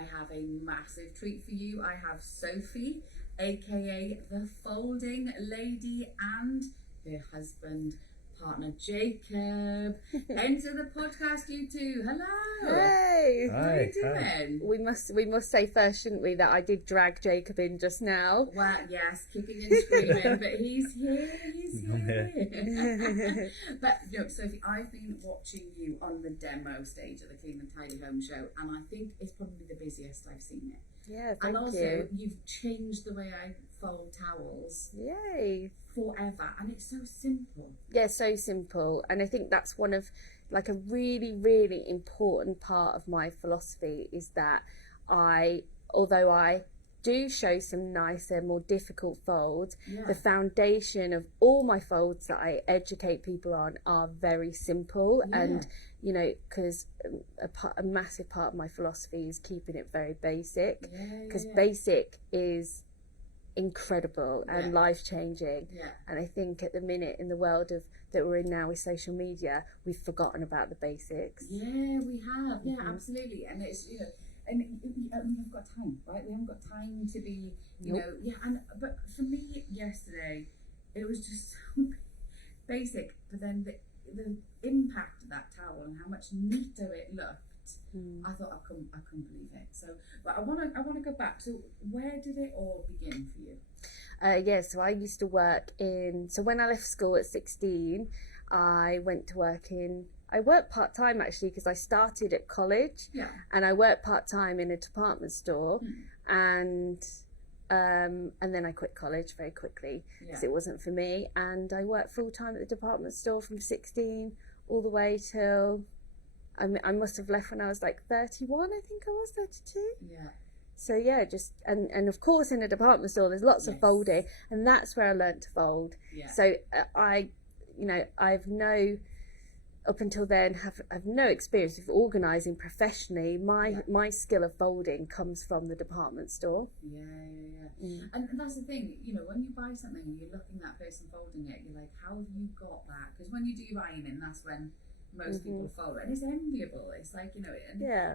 I have a massive treat for you. I have Sophie, aka the Folding Lady, and her husband, partner Jacob. Enter the podcast, you two. Hello. Hey. What are you doing? We must say first, shouldn't we, that I did drag Jacob in just now. Well, yes, kicking and screaming, but he's here. But no, Sophie, I've been watching you on the demo stage at the Clean and Tidy Home Show, and I think it's probably the busiest I've seen it. Yeah, and also, you. You've changed the way I fold towels. Yay. Forever, and it's so simple. Yeah, so simple. And I think that's one of, like, a really, really important part of my philosophy is that although I do show some nicer, more difficult folds, the foundation of all my folds that I educate people on are very simple. And you know, because a massive part of my philosophy is keeping it very basic, because basic is incredible and life-changing. And I think at the minute in the world that we're in now with social media, we've forgotten about the basics. We have. Absolutely. And it's, you know, and we haven't got time, right? We haven't got time to be, you know, but for me yesterday, it was just so basic, but then the impact of that towel and how much neater it looked, I thought I couldn't believe it. So, but I want to go back. So, where did it all begin for you? So I used to work so when I left school at 16, I went to I worked part-time actually, because I started at college, and I worked part-time in a department store, and then I quit college very quickly because it wasn't for me, and I worked full-time at the department store from 16 all the way till I must have left when I was like 31, I think I was 32. So just and of course in a department store there's lots of folding, and that's where I learnt to fold. So up until then I've no experience of organising professionally. My skill of folding comes from the department store. And that's the thing, you know, when you buy something and you're looking at that person folding it, you're like, how have you got that? Because when you do your ironing, that's when most people fold, and it's enviable. It's like, you know,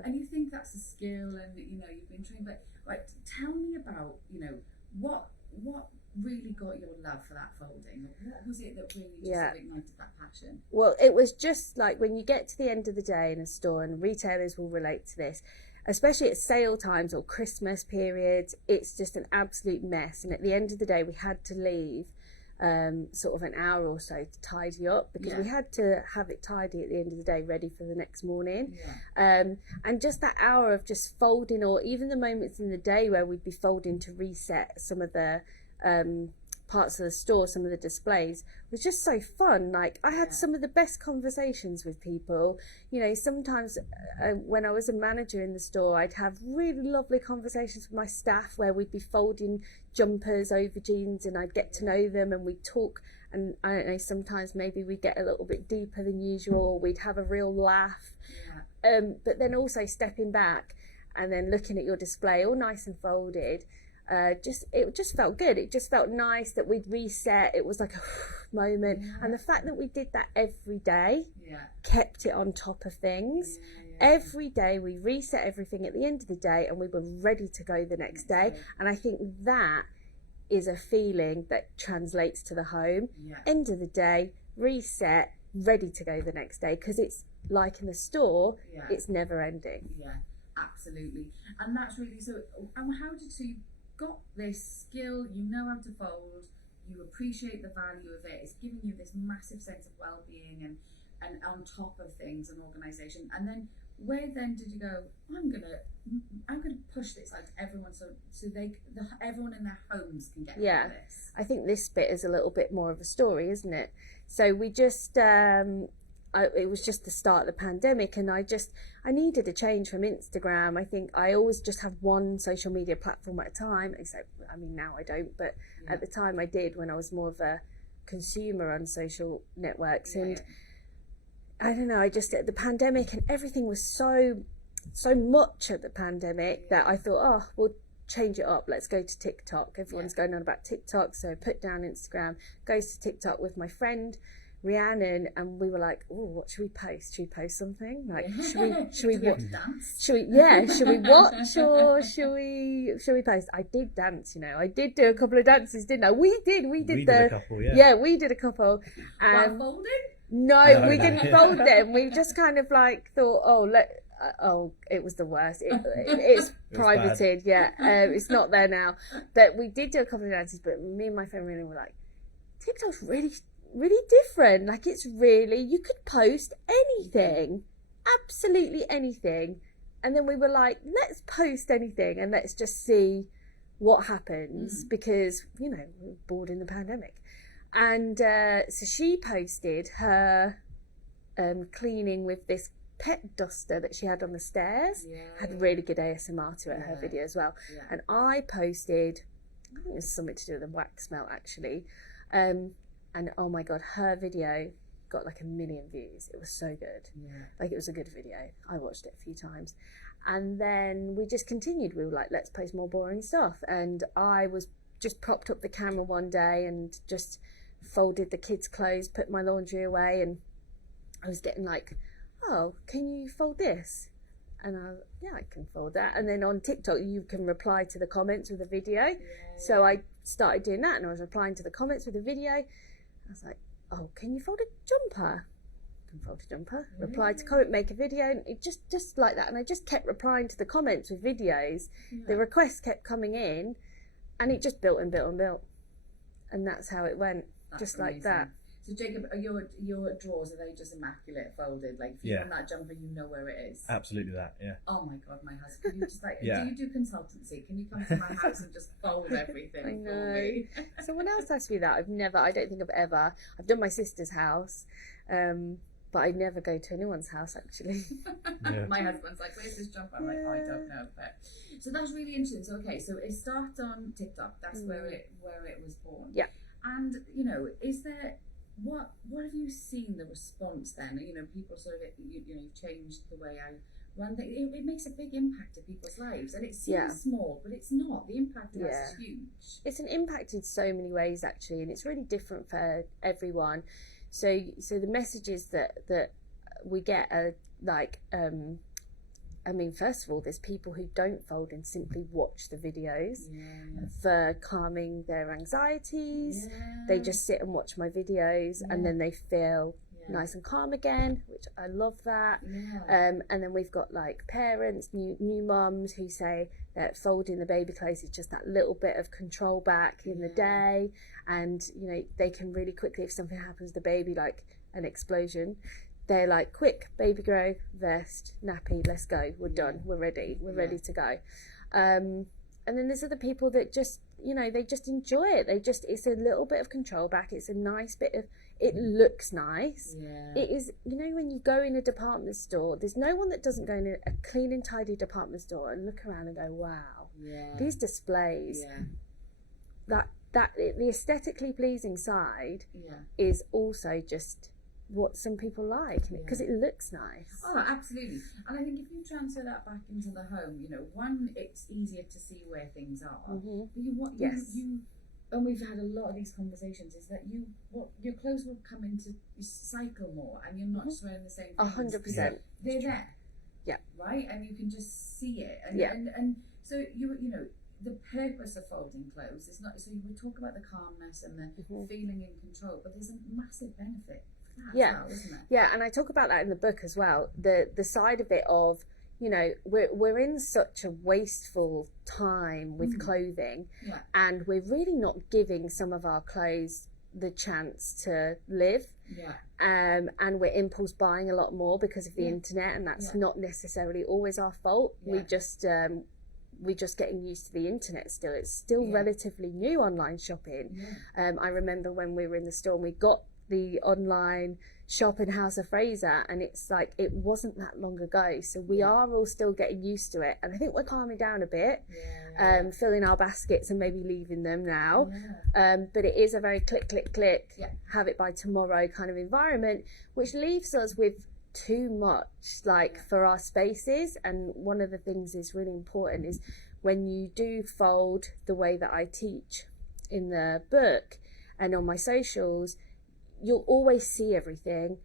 and you think that's a skill, and you know you've been trained. But right, tell me about, you know, what really got your love for that folding? What was it that really just ignited that passion? Well, it was just like when you get to the end of the day in a store, and retailers will relate to this, especially at sale times or Christmas periods, it's just an absolute mess. And at the end of the day, we had to leave sort of an hour or so to tidy up, because we had to have it tidy at the end of the day, ready for the next morning. And just that hour of just folding, or even the moments in the day where we'd be folding to reset some of the parts of the store, some of the displays, was just so fun. Like, I had some of the best conversations with people. You know, sometimes when I was a manager in the store, I'd have really lovely conversations with my staff where we'd be folding jumpers over jeans, and I'd get to know them, and we'd talk, and I don't know, sometimes maybe we'd get a little bit deeper than usual, or we'd have a real laugh. But then also stepping back and then looking at your display all nice and folded, it just felt good. It just felt nice that we'd reset. It was like a moment, and the fact that we did that every day kept it on top of things. Every day we reset everything at the end of the day, and we were ready to go the next day. And I think that is a feeling that translates to the home. End of the day, reset, ready to go the next day, because it's like in the store, it's never ending. Absolutely. And that's really so. And how did you got this skill? You know how to fold, you appreciate the value of it, it's giving you this massive sense of well-being and on top of things and organisation. And then where then did you go, I'm gonna push this out to everyone, so everyone in their homes can get this? I think this bit is a little bit more of a story, isn't it? So we just it was just the start of the pandemic, and I needed a change from Instagram. I think I always just have one social media platform at a time, except, I mean, now I don't, but at the time I did, when I was more of a consumer on social networks. And I don't know, the pandemic and everything was so much at the pandemic that I thought, we'll change it up, let's go to TikTok. Everyone's going on about TikTok, so I put down Instagram, goes to TikTok with my friend. Rhiannon, and we were like, oh, what should we post? Should we post something? Like, should we watch? Dance? Should we watch, or should we post? I did dance, I did do a couple of dances, didn't I? We did a couple, we did a couple. While folding? No, we didn't fold them. We just kind of like thought, it was the worst. It's privated, it's not there now. But we did do a couple of dances, but me and my friend really were like, TikTok's really, really different. Like, it's really, you could post anything, absolutely anything. And then we were like, let's post anything and let's just see what happens, because, we're bored in the pandemic. And so she posted her cleaning with this pet duster that she had on the stairs. Had really good ASMR to it, her video as well. And I posted, I think it was something to do with the wax melt actually. And oh my God, her video got like 1 million views. It was so good. Like, it was a good video. I watched it a few times. And then we just continued. We were like, let's post more boring stuff. And I was just propped up the camera one day and just folded the kids' clothes, put my laundry away, and I was getting like, oh, can you fold this? And I can fold that. And then on TikTok, you can reply to the comments with a video. So I started doing that, and I was replying to the comments with a video. I was like, oh, can you fold a jumper? I can fold a jumper. Reply to comment, make a video, and it just like that. And I just kept replying to the comments with videos. The requests kept coming in, and it just built and built and built. And that's how it went. That's just amazing. Like that. So Jacob, are your drawers, are they just immaculate folded? Like, if you want that jumper, you know where it is. Absolutely that, Oh my God, my husband, you just like, do you do consultancy? Can you come to my house and just fold everything? I know. For me? Someone else asked me that. I've done my sister's house, but I never go to anyone's house actually. My husband's like, where's this jumper? I'm like, I don't know. But so that's really interesting. So okay, so it started on TikTok. That's where it was born. Yeah. And is there, what have you seen the response then? People sort of changed the way I run things. It makes a big impact to people's lives, and it seems small, but it's not. The impact is huge. It's an impact in so many ways actually, and it's really different for everyone. So the messages that we get are like, first of all, there's people who don't fold and simply watch the videos for calming their anxieties. They just sit and watch my videos and then they feel nice and calm again, which I love that. And then we've got like parents, new mums who say that folding the baby clothes is just that little bit of control back in the day, and they can really quickly, if something happens to the baby, like an explosion, they're like, quick, baby grow, vest, nappy, let's go, we're done, we're ready to go. And then there's other people that just, they just enjoy it. It's a little bit of control back. It's a nice bit of, it looks nice. It is, when you go in a department store, there's no one that doesn't go in a clean and tidy department store and look around and go, wow, these displays, that the aesthetically pleasing side is also just what some people like, because it looks nice. Oh, absolutely. And I think if you transfer that back into the home, one, it's easier to see where things are. But and we've had a lot of these conversations, is that your clothes will come into cycle more, and you're not just wearing the same things. 100%. They're there. Yeah. Right? And you can just see it. And so the purpose of folding clothes is not, so you would talk about the calmness and the feeling in control, but there's a massive benefit. Well, isn't it? Yeah, and I talk about that in the book as well. The side of it of, we're in such a wasteful time with clothing, and we're really not giving some of our clothes the chance to live. And we're impulse buying a lot more because of the internet, and that's not necessarily always our fault. We're just getting used to the internet still. It's still relatively new, online shopping. I remember when we were in the store and we got the online shop in House of Fraser, and it's like, it wasn't that long ago, so we are all still getting used to it, and I think we're calming down a bit, filling our baskets and maybe leaving them now, but it is a very click have it by tomorrow kind of environment, which leaves us with too much for our spaces. And one of the things is really important is when you do fold the way that I teach in the book and on my socials, you'll always see everything,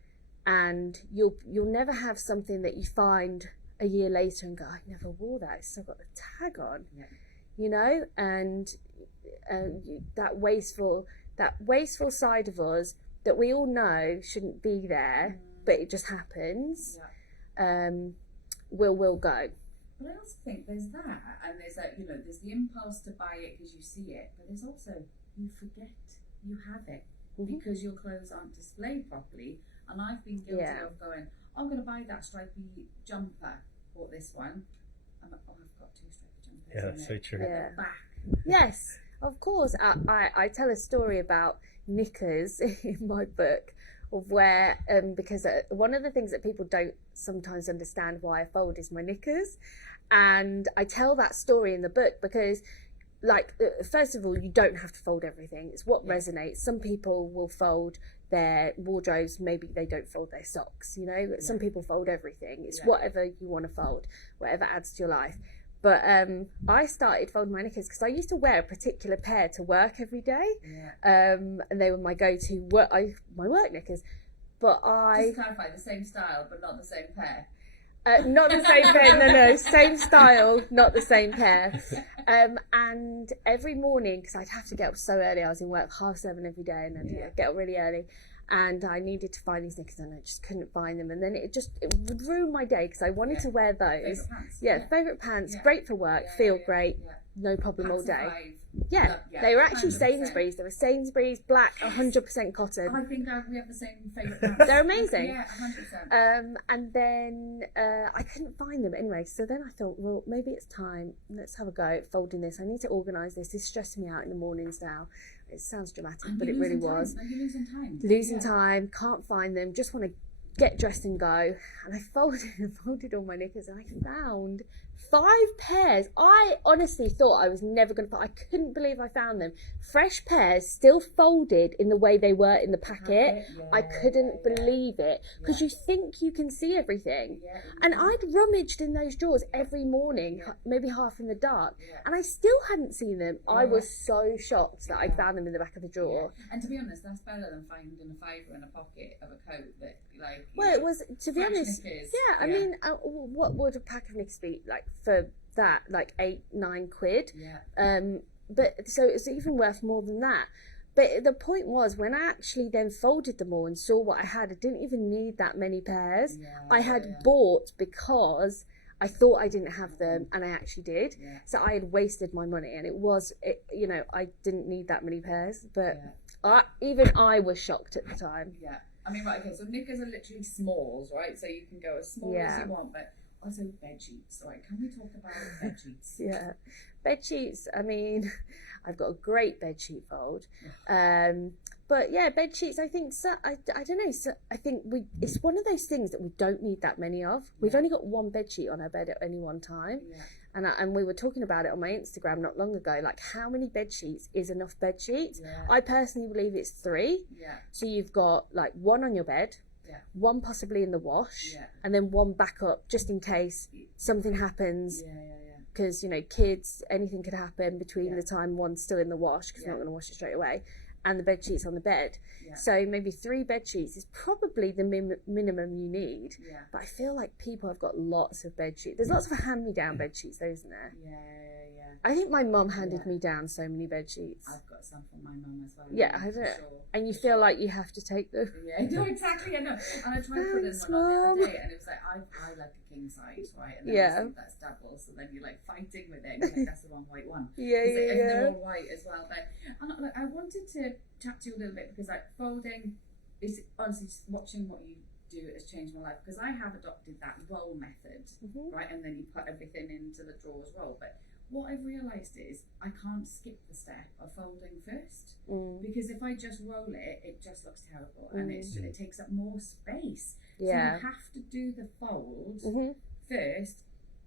and you'll never have something that you find a year later and go, I never wore that, it's still got the tag on. Yeah. You know, and that wasteful side of us that we all know shouldn't be there, but it just happens. Will go. But I also think there's that, and there's that, you know, there's the impulse to buy it because you see it, but there's also you forget you have it because your clothes aren't displayed properly. And I've been guilty of going, I'm going to buy that stripy jumper, bought this one. I'm like, oh, I've got 2 stripy jumpers. Yeah, so true. Yeah. Back. Yes, of course. I tell a story about knickers in my book of where, because one of the things that people don't sometimes understand why I fold is my knickers. And I tell that story in the book because, like, first of all, you don't have to fold everything. It's what resonates. Some people will fold their wardrobes, maybe they don't fold their socks, you know. Some people fold everything. It's whatever you want to fold, whatever adds to your life. But I started folding my knickers because I used to wear a particular pair to work every day, and they were my go-to my work knickers. But Just to clarify, the same style but not the same pair. Not the same pair, no, same style, not the same pair. And every morning, because I'd have to get up so early, I was in work 7:30 every day, and I'd get up really early, and I needed to find these knickers, and I just couldn't find them, and then it would ruin my day because I wanted to wear those. Favourite pants, great for work, feel great, no problem all day. They were actually 100%. Sainsbury's. They were Sainsbury's black, 100% cotton. I think we have the same favourite pants. They're amazing. Yeah, 100%. And then I couldn't find them anyway. So then I thought, well, maybe it's time. Let's have a go at folding this. I need to organise this. This is stressing me out in the mornings now. It sounds dramatic, but it really was. Are you losing time? Losing time. Can't find them. Just want to get dressed and go. And I folded all my knickers, and I found 5 pairs. I honestly thought I was never going to find. I couldn't believe I found them. Fresh pairs, still folded in the way they were in the packet. I couldn't believe it because you think you can see everything. And I'd rummaged in those drawers every morning, maybe half in the dark, and I still hadn't seen them. I was so shocked that I'd found them in the back of the drawer. And to be honest, that's better than finding a fiver in a pocket of a coat that, like. Well, it was, to be honest. Knickers. I mean, what would a pack of knickers be like for that? Like 8-9 quid. But so it's even worth more than that. But the point was, when I actually then folded them all and saw what I had, I didn't even need that many pairs. I had bought because I thought I didn't have them, and I actually did. So I had wasted my money, and you know, I didn't need that many pairs. But even I was shocked at the time. I mean, right, okay, so knickers are literally smalls, right? So you can go as small as you want, but also bed sheets, right? Can we talk about bed sheets? Bed sheets, I mean, I've got a great bed sheet fold. But yeah, bed sheets, I think, so, I don't know, so I think it's one of those things that we don't need that many of. We've only got 1 bed sheet on our bed at any one time. And we were talking about it on my Instagram not long ago, like how many bed sheets is enough bed sheets? I personally believe it's 3. So you've got like 1 on your bed, 1 possibly in the wash, and then 1 backup just in case something happens. Because, you know, kids, anything could happen between the time one's still in the wash, because you're not going to wash it straight away, and the bed sheets on the bed. So maybe 3 bed sheets is probably the minimum you need. But I feel like people have got lots of bed sheets. There's lots of hand-me-down bed sheets though, isn't there? I think my mum handed me down so many bed sheets. I've got some from my mum as well. I don't. And you feel like you have to take them. No, exactly. I know. And I tried to put in one the other day, and it was like I like a king size, right? And then I think that's double, so then you're like fighting with it. And you're like, that's the wrong white one. And they're all white as well. But I wanted to chat to you a little bit because like folding is honestly just watching what you do has changed my life, because I have adopted that roll method, right? And then you put everything into the drawer as well. But what I've realised is I can't skip the step of folding first, because if I just roll it, it just looks terrible, and it takes up more space. So you have to do the fold first,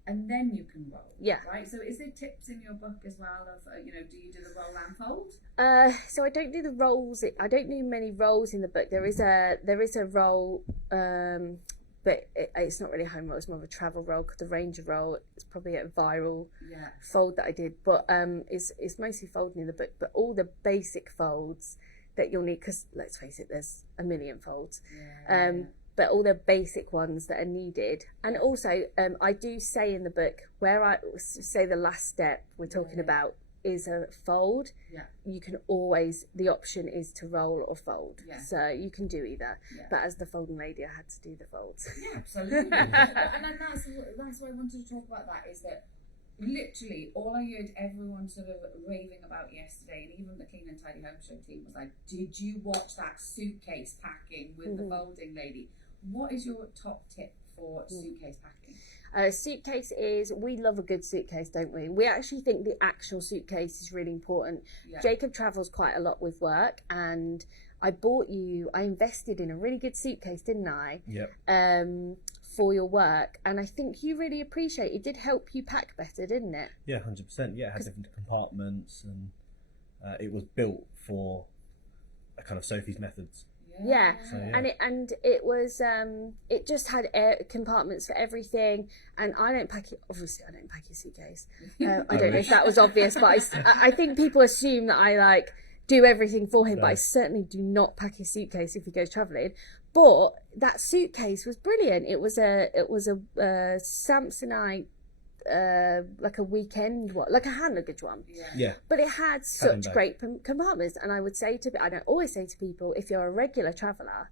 and then you can roll. Right. So is there tips in your book as well of do you do the roll and fold? So I don't do the rolls. I don't do many rolls in the book. There is a roll. But it's not really a home roll, it's more of a travel roll, because the Ranger roll is probably a viral fold that I did. But it's mostly folding in the book. But all the basic folds that you'll need, because let's face it, there's a million folds. Yeah. But all the basic ones that are needed. And also, I do say in the book, where I say the last step we're talking about is a fold. Yeah. You can always, the option is to roll or fold. Yeah. So you can do either. Yeah. But as the folding lady, I had to do the folds. Yeah, absolutely. And then that's why I wanted to talk about that, is that literally all I heard everyone sort of raving about yesterday, and even the Clean and Tidy Home Show team was like, did you watch that suitcase packing with the folding lady? What is your top tip for suitcase packing? Suitcase is, we love a good suitcase, don't we? We actually think the actual suitcase is really important. Yeah. Jacob travels quite a lot with work, and I invested in a really good suitcase, didn't I? Yep. For your work, and I think you really appreciate it. It did help you pack better, didn't it? Yeah, 100%. Yeah, it had different compartments, and it was built for a kind of Sophie's methods. Yeah. So, yeah. And it was it just had air compartments for everything. And I don't pack it. Obviously, I don't pack your suitcase. I don't know if that was obvious, but I think people assume that I like do everything for him. No. But I certainly do not pack his suitcase if he goes travelling. But that suitcase was brilliant. It was a Samsonite. Like a weekend one, like a hand luggage one. Yeah. But it had such great compartments, and I would say I don't always say to people, if you're a regular traveller,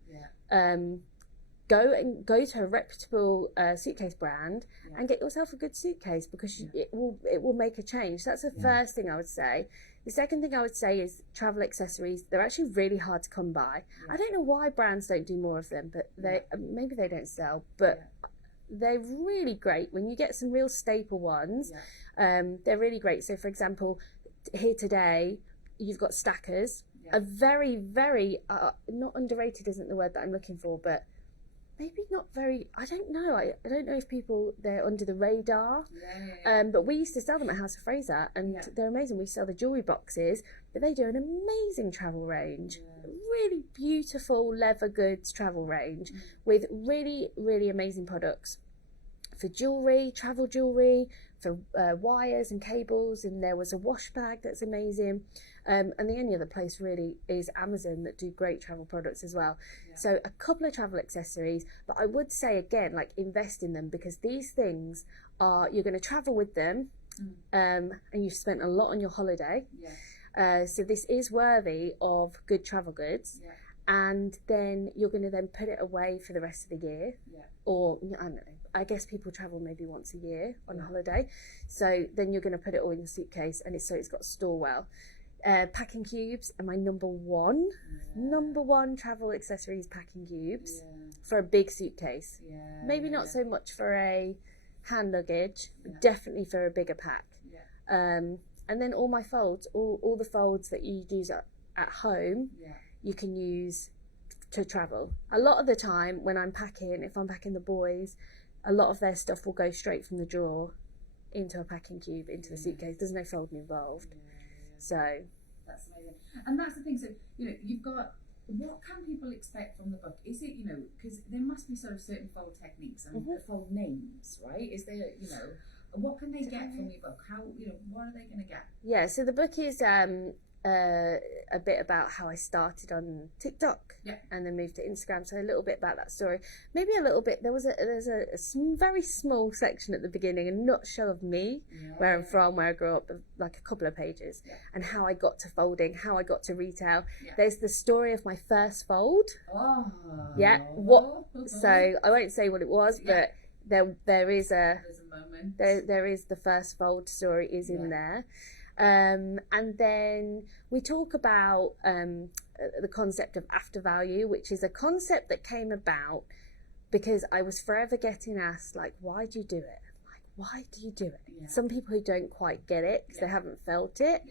go to a reputable suitcase brand and get yourself a good suitcase, because it will make a change. That's the first thing I would say. The second thing I would say is travel accessories. They're actually really hard to come by. I don't know why brands don't do more of them, but maybe they don't sell, but they're really great when you get some real staple ones. They're really great. So for example, here today you've got stackers, a very, very not underrated isn't the word that I'm looking for, but maybe not very, I don't know, I don't know if they're under the radar. But we used to sell them at House of Fraser, and they're amazing. We sell the jewellery boxes, but they do an amazing travel range. Really beautiful leather goods travel range with really, really amazing products for jewellery, travel jewellery, for wires and cables, and there was a wash bag that's amazing. And the only other place really is Amazon, that do great travel products as well. So a couple of travel accessories, but I would say again, like, invest in them, because these things you're going to travel with them, and you've spent a lot on your holiday. So this is worthy of good travel goods. And then you're going to then put it away for the rest of the year. Or, I don't know, I guess people travel maybe once a year on a holiday. So then you're going to put it all in your suitcase, and it's got to store well. Packing cubes are my number one travel accessories. Packing cubes for a big suitcase. Maybe not so much for a hand luggage, but definitely for a bigger pack. And then all my folds, all the folds that you use at home, you can use to travel. A lot of the time when I'm packing, if I'm packing the boys, a lot of their stuff will go straight from the drawer into a packing cube, into the suitcase. There's no folding involved. So that's amazing. And that's the thing. So, you've got, what can people expect from the book? Is it, because there must be sort of certain fold techniques and fold names, right? Is there, what can they get from your book? How, what are they going to get? Yeah, so the book is a bit about how I started on TikTok and then moved to Instagram. So a little bit about that story. Maybe a little bit. There's a very small section at the beginning, a nutshell of me, where I'm from, where I grew up, like a couple of pages, and how I got to folding, how I got to retail. There's the story of my first fold. So I won't say what it was, but there is there's a moment. There is the first fold story is in there. And then we talk about the concept of after value, which is a concept that came about because I was forever getting asked, like, why do you do it? Like, why do you do it? Some people who don't quite get it because they haven't felt it.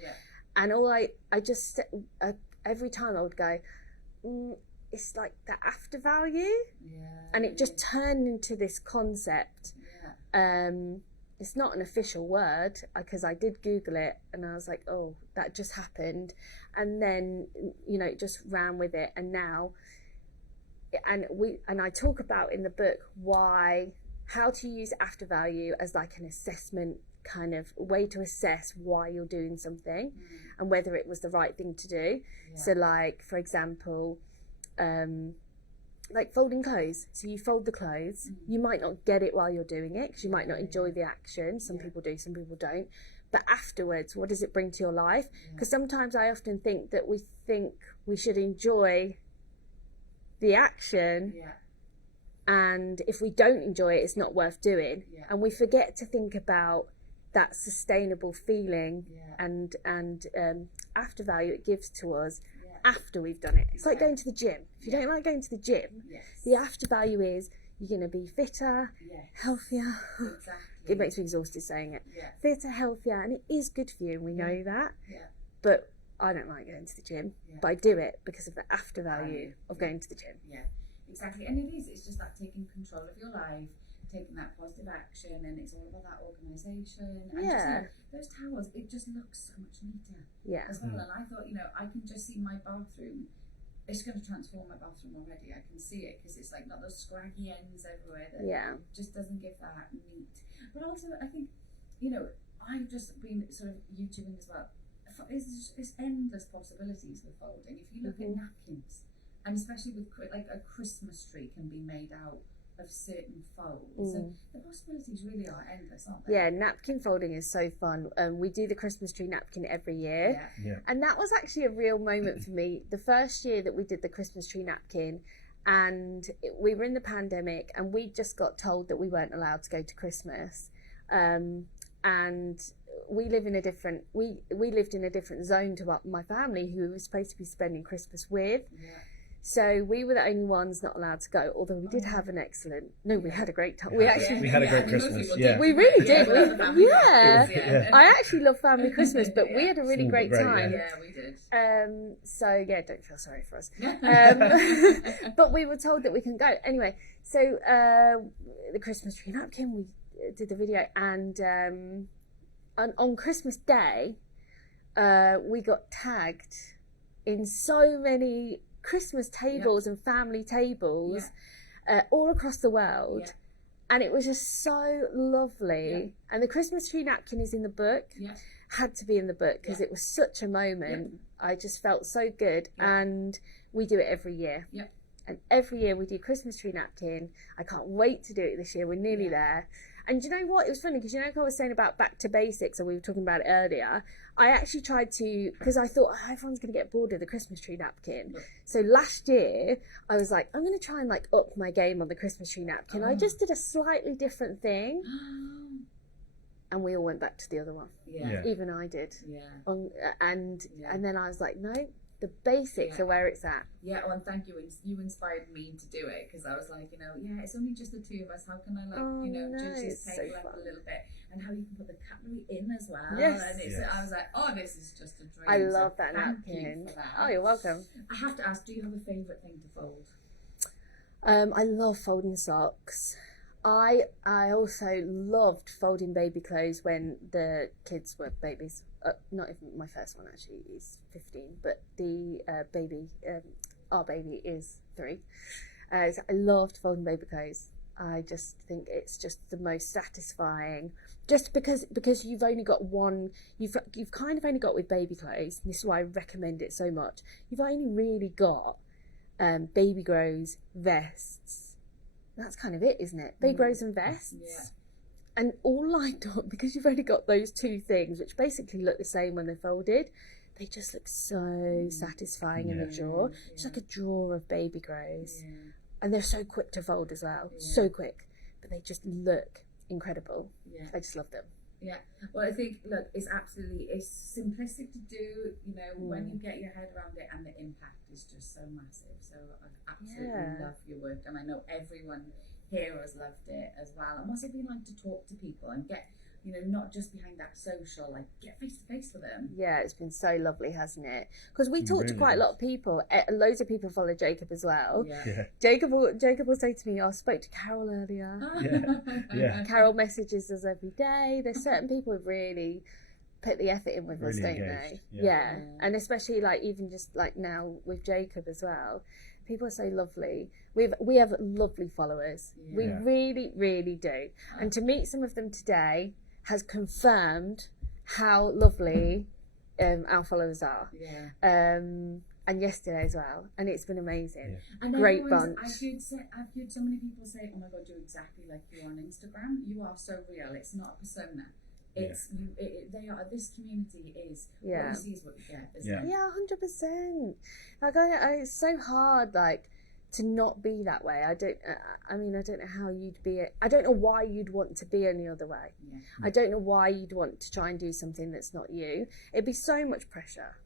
And I just, every time I would go, it's like the after value. And it just turned into this concept. It's not an official word, because I did Google it and I was like, oh, that just happened. And then, it just ran with it. And now, and I talk about in the book how to use after value as like an assessment kind of way to assess why you're doing something and whether it was the right thing to do. So like, for example, like folding clothes. So you fold the clothes, you might not get it while you're doing it because you might not enjoy the action. Some people do, some people don't. But afterwards, what does it bring to your life? Because sometimes I often think that we should enjoy the action, and if we don't enjoy it, it's not worth doing. And we forget to think about that sustainable feeling and after value it gives to us after we've done it. It's like going to the gym. If you don't like going to the gym, the after value is you're going to be fitter, healthier. It makes me exhausted saying it. Fitter, healthier, and it is good for you, and we know that. But I don't like going to the gym, but I do it because of the after value of going to the gym. Exactly. And it's just that taking control of your life, taking that positive action, and it's all about that organisation. And just, those towels, it just looks so much neater as well. And I thought, I can just see my bathroom. It's going to transform my bathroom already. I can see it because it's like not those scraggy ends everywhere that just doesn't give that neat. But also, I think, I've just been sort of YouTubing as well. There's endless possibilities with folding. If you look at napkins, and especially with like a Christmas tree can be made out of certain folds. So the possibilities really are endless, aren't they? Yeah, napkin folding is so fun. We do the Christmas tree napkin every year. And that was actually a real moment for me. The first year that we did the Christmas tree napkin, and we were in the pandemic, and we just got told that we weren't allowed to go to Christmas. And we lived in a different zone to my family, who we were supposed to be spending Christmas with. So we were the only ones not allowed to go, although we did have an excellent... No, we had a great time. We had a great Christmas, We really did. I actually love family Christmas, but we had a really great time. Yeah, we did. So, don't feel sorry for us. But we were told that we can go. Anyway, so the Christmas tree napkin, we did the video, and on Christmas Day, we got tagged in so many Christmas tables and family tables all across the world, and it was just so lovely. And the Christmas tree napkin is in the book, had to be in the book because it was such a moment. I just felt so good, and we do it every year. And every year we do Christmas tree napkin. I can't wait to do it this year. We're nearly there. And you know what? It was funny because like I was saying about back to basics, and we were talking about it earlier. I actually tried to, because I thought everyone's going to get bored of the Christmas tree napkin. So last year I was like, I'm going to try and like up my game on the Christmas tree napkin. I just did a slightly different thing, and we all went back to the other one. Even I did. And then I was like, no. The basics are where it's at. And thank you. You inspired me to do it, because I was like, it's only just the two of us. How can I judge this table up a little bit, and how you can put the cutlery in as well. And I was like, this is just a dream. I love that napkin. You for that. Oh, you're welcome. I have to ask, do you have a favourite thing to fold? I love folding socks. I also loved folding baby clothes when the kids were babies. Not even my first one actually is 15, but the our baby is 3. So I loved folding baby clothes. I just think it's just the most satisfying. Just because you've only got one, you've kind of only got with baby clothes. And this is why I recommend it so much. You've only really got baby grows, vests. That's kind of it, isn't it? Baby grows and vests. And all lined up, because you've only got those 2 things, which basically look the same when they're folded. They just look so satisfying in the drawer. It's like a drawer of baby grows. And they're so quick to fold as well. So quick. But they just look incredible. I just love them. Well, I think, look, it's simplistic to do, when you get your head around it, and the impact is just so massive. So I absolutely love your work, and I know everyone here has loved it as well. And what's it been like to talk to people and get, not just behind that social, like get face to face with them? Yeah, it's been so lovely, hasn't it? Because we talk to quite a lot of people. Loads of people follow Jacob as well. Jacob will say to me, I spoke to Carol earlier. Carol messages us every day. There's certain people who really put the effort in with us, don't they? And especially like even just like now with Jacob as well. People are so lovely. We have lovely followers. We really, really do. And to meet some of them today, has confirmed how lovely our followers are. Yeah. And yesterday as well, and it's been amazing. And Great everyone's- bunch. I've heard so many people say, "Oh my God, you're exactly like you on Instagram. You are so real. It's not a persona. It's you. They are. This community is what Yeah. you see is what you get. Isn't Yeah. it? Yeah, 100%. Like it's so hard, like, to not be that way. I don't know how you'd be. I don't know why you'd want to be any other way. Yeah. I don't know why you'd want to try and do something that's not you. It'd be so much pressure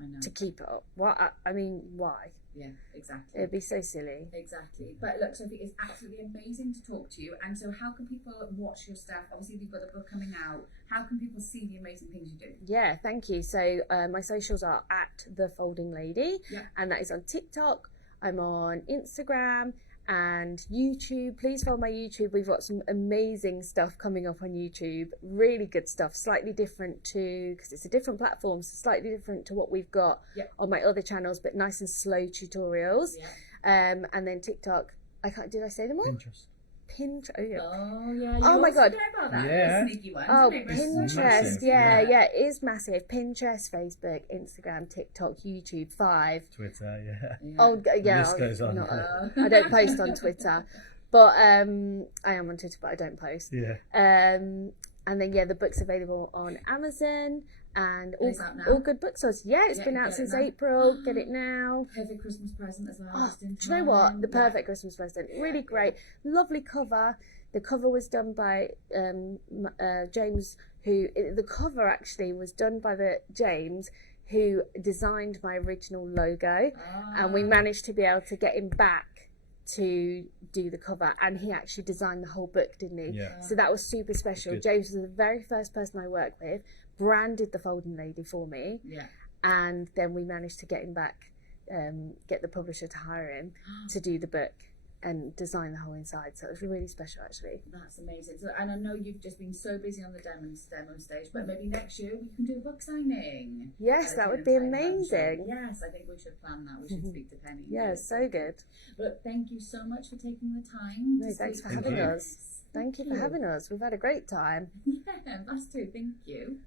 I know. to keep it up. I mean, why? Yeah. Exactly. It'd be so silly. Exactly. But look, Sophie, it's absolutely amazing to talk to you. And so, how can people watch your stuff? Obviously, you've got a book coming out. How can people see the amazing things you do? Yeah, thank you. So my socials are at The Folding Lady, Yeah. and that is on TikTok. I'm on Instagram and YouTube. Please follow my YouTube. We've got some amazing stuff coming up on YouTube. Really good stuff. Slightly different because it's a different platform, so slightly different to what we've got Yeah. on my other channels, but nice and slow tutorials. Yeah. And then TikTok. Did I say them all? Pinterest. Pinterest. Oh, yeah. Oh yeah. Oh, my God. About that. Yeah. Sneaky one. Oh, isn't it? It's Pinterest, massive, yeah, yeah. it is massive. Pinterest, Facebook, Instagram, TikTok, YouTube, 5. Twitter, yeah. Yeah. Oh, yeah. list goes on. I don't post on Twitter, but I am on Twitter, but I don't post. Yeah. And then the book's available on Amazon and Is that now? all good bookstores. Yeah, it's Yeah, been get out it since now. April. Get it now. Perfect Christmas present as well. Oh, just in do you know time. what? The Yeah. perfect Christmas present. Really great. Lovely cover. The cover was done by James, the cover actually was done by James, who designed my original logo. And we managed to be able to get him back to do the cover, and he actually designed the whole book, didn't he? Yeah. So that was super special. Good. James was the very first person I worked with, branded the Folding Lady for me, Yeah. and then we managed to get him back, get the publisher to hire him to do the book and design the whole inside. So it was really special, actually. That's amazing. So, and I know you've just been so busy on the demo stage, but maybe next year we can do a book signing. Yes, that would be amazing. Yes, I think we should plan that. We should speak to Penny. Yeah, so good. But thank you so much for taking the time. No, to thanks speak for to having us. us. Thank you for having us. We've had a great time. Yeah, us too. Thank you.